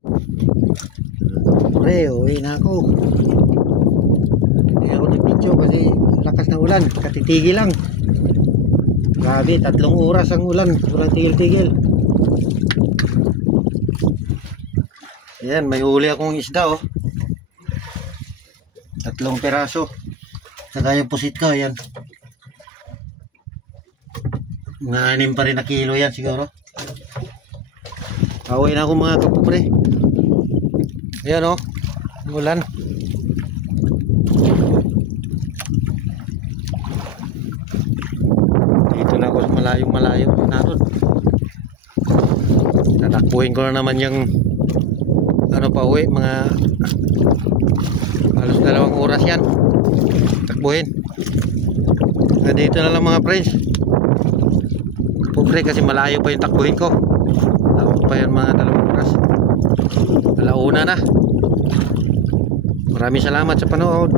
Pre, uwi na ako. Hindi ako nag-video kasi lakas na ulan, katitigil lang. Grabe, 3 oras ang ulan, walang tigil-tigil. Ayan, may huli akong isda oh. 3 peraso. Saka yung pusit ko, ayan. Mga 6 pa rin na kilo yan siguro. Pauwi na ako mga kapobre. Ayan oh, ulan. Dito na ako sa malayo-malayo natin. Tatakbuhin ko na naman yung ano pa uwi, mga halos 2 oras yan. Takbuhin. Dito na lang mga friends. Pobre kasi malayo pa yung takbuhin ko. Ako pa yan mga 2 oras. Alauna na. Maraming salamat sa panood.